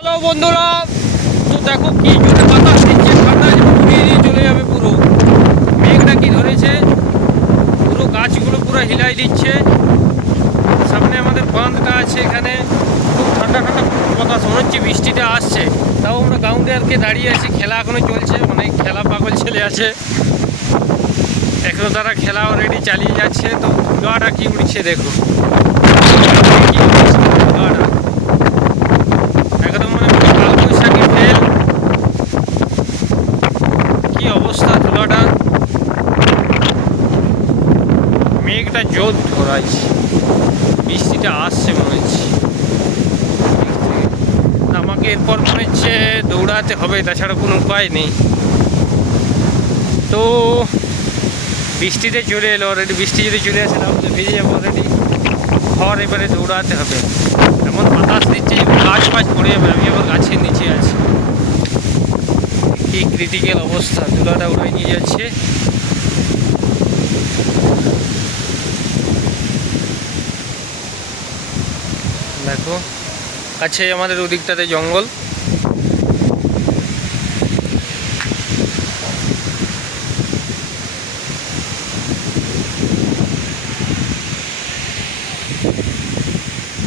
Hello বন্ধুরা, তো দেখো কি জোরে বাতাস দিচ্ছে, ঠান্ডা উড়িয়ে নিয়ে চলে যাবে পুরো। মেঘটা কি ধরেছে, পুরো গাছগুলো পুরো হিলাই দিচ্ছে। সামনে আমাদের বাঁধটা আছে, এখানে খুব ঠান্ডা ঠান্ডা বাতাস, মনে হচ্ছে বৃষ্টিটা আসছে। তাও আমরা গ্রাউন্ডে আর কি দাঁড়িয়ে আছি, খেলা এখনো চলছে, অনেক খেলা পাগল ছেলে আছে এখনো, তারা খেলা অলরেডি চালিয়ে যাচ্ছে। তো ধুলাটা কি উঠছে দেখো, কি অবস্থা ধুলাটা, একদম মানে কাল বৈশাখী ফেল, কি অবস্থা ধুলাটা। মেঘটা জোর ধরাইছে, বৃষ্টিটা আসছে মনে হচ্ছে। আমাকে এরপর মনে হচ্ছে দৌড়াতে হবে, তাছাড়া কোনো উপায় নেই। তো বৃষ্টিতে চলে এলো অলরেডি, বৃষ্টি যদি চলে আসে তাহলে ভিজে যাবো অলরেডি। ঘর এবারে দৌড়াতে হবে, এমন বাতাস দিচ্ছে যে গাছ ফাছ পড়ে যাবে। আমি আবার গাছের নিচে আছি, কি ক্রিটিক্যাল অবস্থা, ধুলাটা উড়াই নিয়ে যাচ্ছে। দেখো কাছে আমাদের ওদিকটাতে জঙ্গল।